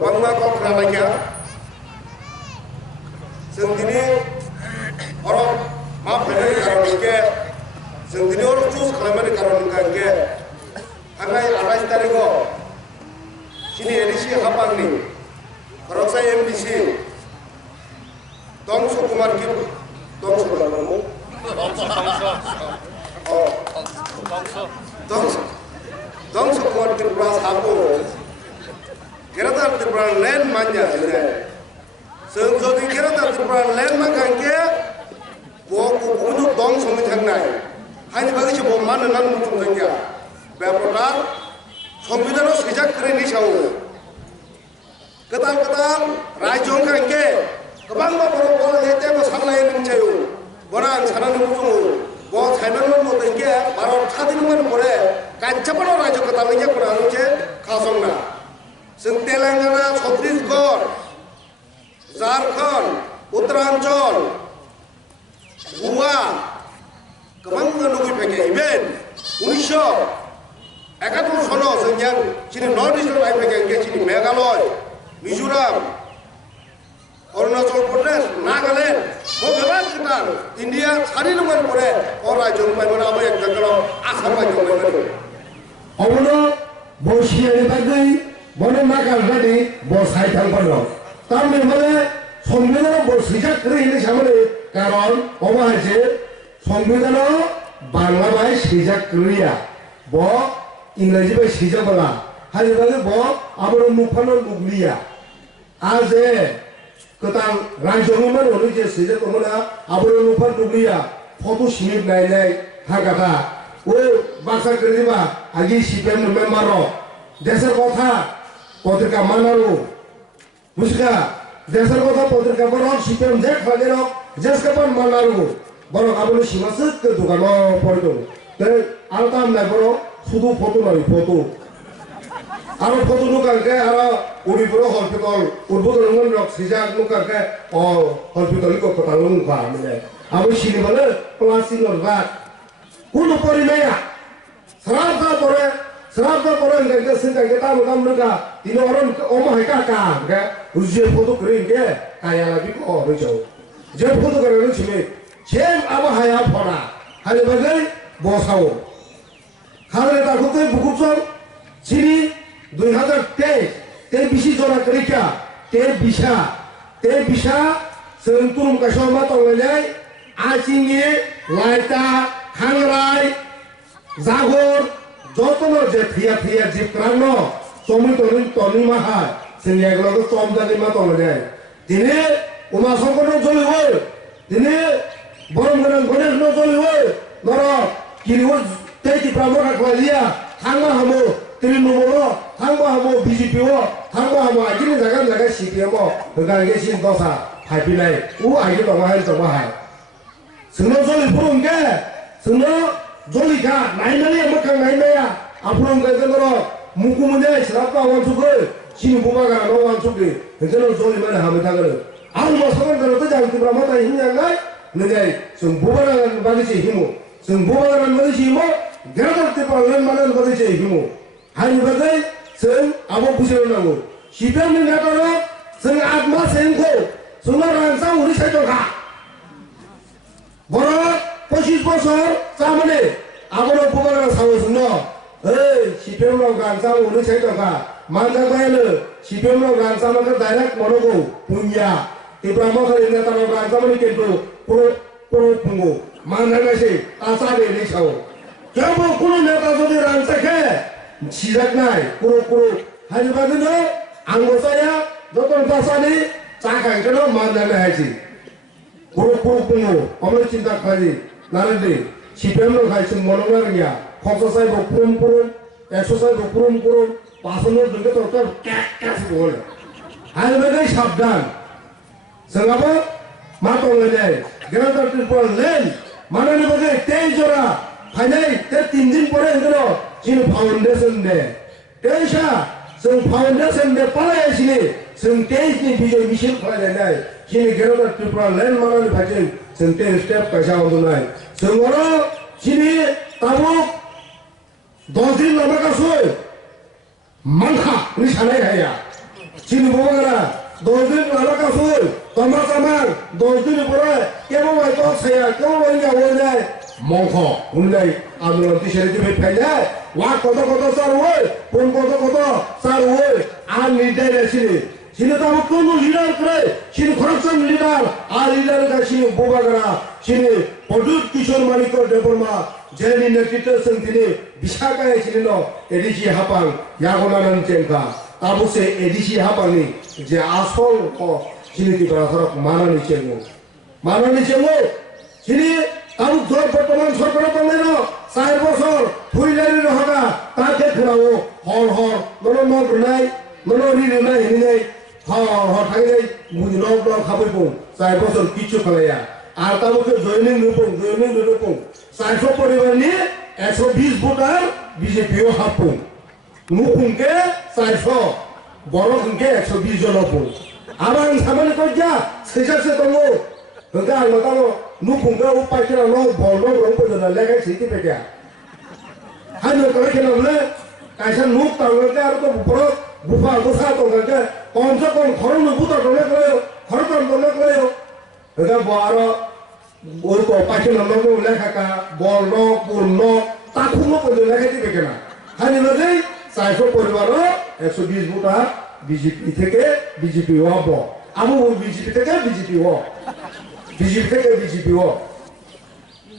गोबां कल खालामनायखा जों दिनै हराव मा फैनायनि कारनखे जों दिनै हराव चुज खालामनायनि कारनखे थांनाय 28 तारिखआव सिनि एडिसि हाबांनि खरगसा एमडिसि दंस कुमार की दंस लानांगौ दंस कुमार त्रिपुरा साबो केराता त्रिपुरा लैंड मान्या है जों जदि केराता त्रिपुरा लैंड मानखांखे गुबुन दंस होनो थांनाय हानि बागैसो बो मान होननानै बुंथुमदों गैया बेप्रकार संविधानाव सैजाक क्रेनि साव गोदान रायजो खांखे गोबां बर' लेते मोसानाय नंचायो बरा आं सानानै बुङो बो साइनानो मतेंखे भारत स्वाधीन परे कान्चापानो रायजो गोदानैखे कोनानोचे खासंना जों तेलेंगाना छत्तीसगढ़ झारखंड उत्तरांचल गोवा गोबां नुगैफैखे इभेन 1971 सनाव जों जोंनि नर्थ इस्टआव नायफैखे जोंनि मेघालय मिजोराम अरुणाचल प्रदेश नागालैंड बबेबा गोदान इंडिया सारि नंबर परे और राज्य में आबो एक जगह आसाम राज्य में अबनो बसियानि बागै बनो नागालबादि बसाय थांबानो तारमे माने संविधानाव बसैजा क्रेनि सामने कारण अबाहायसे संविधानाव बांला बाय सैजा क्रिया ब इंराजी बाय सैजा बाला हानि बागै ब आबनो मुफानो नुग्लिया आजे गोदान रायजोनि मानोनि जे सैजा दंना आबनो मुफानो नुग्लिया फटो सिमिट नायनाय हागाथा ओ बाक्सा करिबा आगे सीपीएम मेम्बर देशर कथा पत्रिका मानारो बुझका देशर कथा पत्रिका बरो सीपीएम जे खालेरो जेसके पण मानारो बरो आबनो सिमासक दुकानो पड़ो ते आलताम ना बरो শুধু ফটো নয় ফটো আর ফটো নুকাকে আর উড়িপুর হসপিটাল উদ্বোধন রক সিজাক নুকাকে ও হসপিটাল কো কথা নুকা মানে আমি সিনি বলে প্লাসিং রাত কোন পরিমেয়া শ্রাদ্ধ পরে গঙ্গা সিনকে তাম কাম নুকা তিন অরন ওমহাই কাকা কে উজে ফটো করিকে কায়া লাগি কো হইছো যে ফটো করে ছিমে সেম আবহায়া ফড়া হালে বাগৈ বসাও খালে তাকুতে বুকুচন চিনি 2023 তে বিশি জরা করিকা তে বিশা সেন্তুম কাশমা তংলাই আচিঙ্গি লাইতা খাংরাই জাগর যতনো যে থিয়া জিপ্রান্ন সমিতনি তনি মাহা সেনিয়াগুলো তো চমদানি মা তংলাই দিনে উমা শঙ্কর জ্বলিব দিনে বরম গণেশ জ্বলিব নর কিরিও तेजी प्रामोरा क्वालिया थांबा हमो तृणमूल थांबा हमो बीजेपी ओ थांबा हमो आगिनि जागा सीपीएम ओ गागे सिन दसा फाइपिनाय उ आगे दमाहाय जोंनो जलि फुरुंगे जोंनो जलिका नायनानै मोखां नायनाया आफुरुंगे जोंनो मुकुमुने सिरापा वानसुगो सिनि बुमागा न वानसुगो जोंनो जलि माने हामे थागोन आं मसगन गरत जांति ब्रह्म ताय हिनजाय नजाय जों बुबारान बागिसे हिमो जों बुबारान बागिसे हिमो गेरादार त्रिपुरा लैंड मानन बागिसे हिमो हानि बागै जों आबो बुजिनो नांगौ सिपिएमनि नेतानो जों आत्मा सेनखौ जोंना रांसा उरि साइदखा बर 25 बছর जामाने आबो बुबारान सावो जोंनो ओइ सिपिएम राव रांसा उरि साइदखा मानजा बायनो सिपिएम राव रांसा माने डाइरेक्ट मनगौ पुन्या त्रिपुरा माखारि नेतानो रांसा माने किन्तु पुरो पुंगो माननायसै आसारे निसाव केवबो कुनु नेता जदि रांसाखे सिजाकनाय पुरो हारिबादिनो आंगसाया जतन तासानि चाखांखनो माननाय हायसि पुरो पुंगो अमल चिंता खालि नारदि सिपिएम नो खायसि मनोना रिया खससाय पुरुम एक्सरसाइज पुरुम पासनो दुगे तरकार कैस बोल हारिबादि साबधान जोंहाबो मा दंलायनाय गेरादार त्रिपुरा लैंड मानानि बागै 23 जरा फाइनाय ते 3 दिन परे होनो जिन फाउंडेशन दे तेसा जों फाउंडेशन दे पालायसिनि जों 23 नि बिजय मिशन खालायनाय जिन गेरादार त्रिपुरा लैंड मानानि फाइजों जों 10 स्टेप कायसा होनाय जों अरो जिनि ताबुक 10 दिन लामागासै मानखा नि सानाय हाया sini bohongnya 10 दिन लाला का फूल तमाम तमाम 10 दिन परे केवल वही तो saya केवल वही क्या हो जाए mongko unai आंदोलन की शरीर में फैल जाए वहाँ कोतो सार हुए पुन कोतो सार हुए आन लीडर है sini तो हम कौन लीडर करे sini corruption लीडर लीडर का sini बोगा करा sini पदुत किशोर मालिक को डेपोरमा जेल नेतृत्व संगठने विशाखा है sini नो एडीसी हापांग यागोना नंचेंका ताबु से एडीसी हापांगी जे आसोल को sini की बराबर माननी चाहिए sini ताबु जोर वर्तमान सरकार बंदेनो 4 বছর ফুইলারি রহগা তাকে ফেরাও হর ননো নয় ননো রিনাই হিনাই হর থাইনাই মুজনো ব্লক খাবইবো 4 বছর কিছু খালায়া আর তাবুকে জয়েনিং নুপং 400 পরিবারনি 120 ভোটার বিজেপিও হাপং নুপুংকে 400 বড়কে 120 জন হপং আবার সামনে কইয়া সেজাসে দঙ্গো হগা আলমাতানো নুপুংকে উপাইকেরা নো বলনো রংপজনা লেগাই সিটি পেকা হানো করে কেনলে কাইসা নুক তাওকে আর তো বড় বুফা তোকে কমসে কম খরচ বুতা দলে করে খরচ দলে করে হগা বড় ওই তো পাইকেরা নো লেখাকা বলন পূর্ণ তাকুনো করে লেগাই দিবে কেনা হানি লগে 400 পরিবার 120 ভোটার বিজেপি থেকে বিজেপি হবো আমু বিজেপি থেকে বিজেপি হবো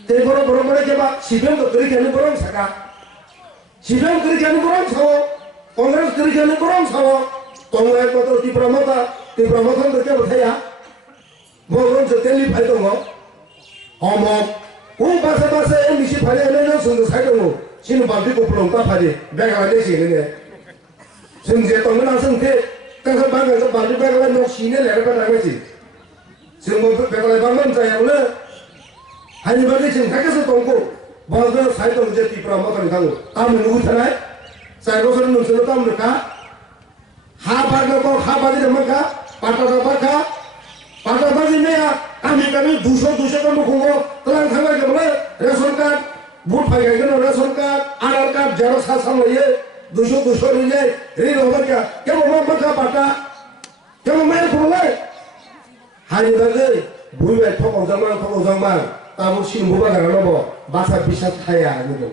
তে বড় বড় কেবা সিপিএম তো করি কেন বরং সাকা সিপিএম করি কেন বরং সাও কংগ্রেস করি কেন বরং সাও কংগ্রেস কত তীব্রমতা কে বথায়া বরং যে তেলি ফাই দङ হম ও বাসে এমবিসি ফাইলে এনে সুন্দর সাই দङ সিনু বাদি को प्लंका फादि बेगाले सिने जों जे तंगना जोंथे तंग बांगो बादि बेगाले न सिने लेगा दागसि जों बेगाले बांगन जायावले हानि बादि जों थाकेसो दंगो बागो साइ दं जे তীব্রমতা थाङो आम नुगु थानाय साइबोसर नोंसोर ताम लेखा हा बागो हा बादि दमका पाटा बादि नेया आमी 200 का मुखो तलां थांगा गेबले रेशन कार्ड बुट फाइगोन रेशन कार्ड आधार कार्ड जेरक्स सामलायो 200 रिले रि होबा क्या मका पाटा केबो माय खौलाय हानि बागै बुइबाय थकौजामा ताबु सिनबो बागारानो बासा बिसा थाया नुदो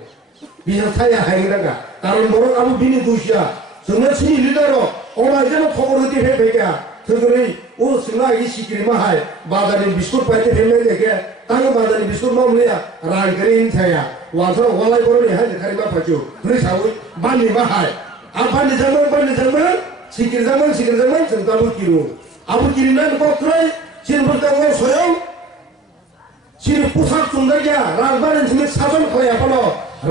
बिसा थाया हायनागा कारण बर आबु बिनि दुसिया जोंनो सिनि लिडारो अमायजों थकरति फेफेगा थगरै ओ सिना इ सिकिरि माहाय बाजारनि बिस्कुट पाइते फेमे देखे तांग बाजारनि बिस्कुट मामलिया रांगरिन थाया वासो वालाय बरनि हाय खारिमा फाचो रिसावै बानि माहाय आ बानि जामोन सिकिरि जामोन जों ताबु किरु आबु किरिना बक्रै सिनबो दङ सयं सिनि पुसाक सुंदरया राजबानि सिनि सासन खयाफलो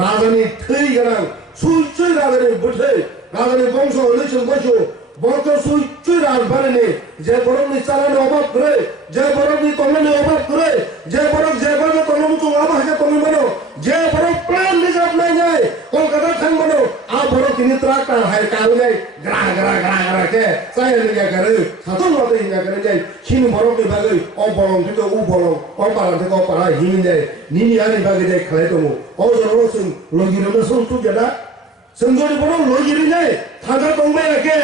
राजानि थै गोनां सुइचै राजानि बोथै राजानि बंश लैसोन बयसो बंश सुइचै राजबानि जे बरनि चालानि अभाब करे जे बरनि तंगनि अभाब करे जे बरनि तंगनि तो आबा हाजे तंगनि बनो जे बर प्लान रिजार्व नाय जाय कलकाता थां बनो आ बर तिनि ट्राक्टर हाय कालगाय ग्रा के सायनि या करे साथन मते या करे जाय सिनि बरनि बागै अ बरं थितो उ बरं अ पारा थितो पारा हिनि जाय निनि आनि बागै जाय खालाय दङ अ जरो जों लगिरनो सौतु गेदा जोंजोनि बर लगिरि जाय थागा दंबाय के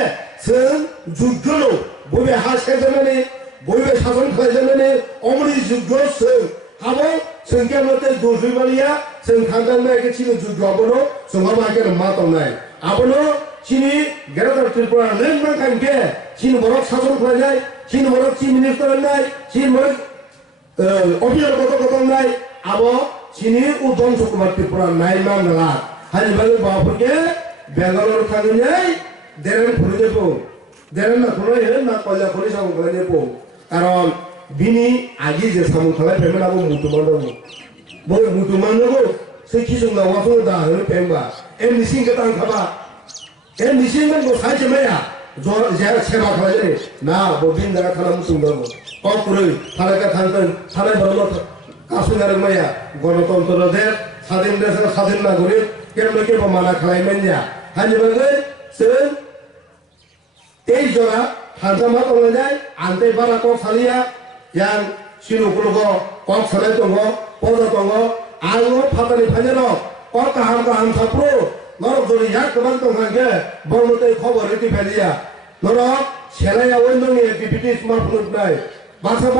जों जुद्धनो बबे हा सेजनानै बबे सासन खालायजनानै अमरि जुद्ध जों हाबो जों केमते दुजुबालिया जों थांगांनाय के सिनि जुद्धआबनो जोंहा माके मा दंनाय आबनो सिनि गेरादार त्रिपुरा लेंबां कांके सिनि बरक सासन खालायनाय सिनि बरक चिफ मिनिस्टार नाय सिनि बरक अफिसार कत नाय आबो सिनि उदम सुकुमार त्रिपुरा नाय मानला हानि बागै बाफुरके बेंगालुरु थांनाय देरेन फुरिदेबो देरेन ना खनय ना कल्या खनि सामु खालायनेबो कारण बिनि आगि जे सामु खालाय फेमेनाबो मुतुमानगो सैखि जोंना वाफो दा होनो पेंबा एम निसिं के तांखाबा एम निसिं को साइजमाया जो जे सेवा खालायने ना बबिन दा खालाम सुंदरबो पकुरै थालाका थांगोन थानाय बरलो कासुनार माया गणतन्त्र दे स्वाधीन देश स्वाधीन नागरिक केमके माना खालायमेनया हानि बागै जों 23 जरा थांजामा दंलाय आन्ते बारा कक सालिया यां सिनुकुलगो कक सालाय दङ पद दङ आङो फातानि फाइनेनो कक गाहाम साप्रो नरक जरि याक गोबां दंखांगे बंगते खबर रिति फैलिया Norok selaya wendong ni BPT smart food nai. Bangsa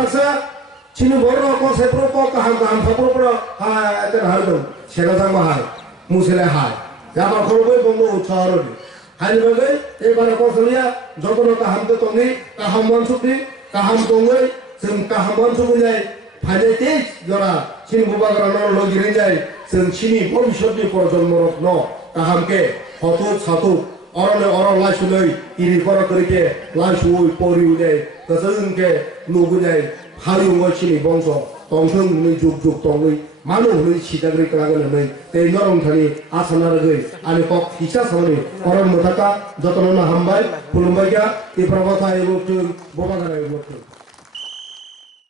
Cina borok ko sepro ko kaham sapro pro ha eter haldom sela sang mahal musele hai. Ya mar khorbe bongno ucharo ni. Hai bagai ebar ko selia jotono kaham to tongi kaham mansukni kaham tongoi sem kaham mansuk jai phane te jora chin bubagra no logiri jai sem chini bhobishotni projonmo no kaham ke hotuk satuk orone oron lasuloi iri kora korike lasui pori udai kasungke nugu jai 하용어 신이 봉소 동성의 죽죽 동의 만원의 시작을 끌어가는 때 너롱탄이 아사나르의 아니 꼭 기차선이 어른 못할까 저토는 한발 불음바기야 이 프로바타의 목줄 보바가라의 목줄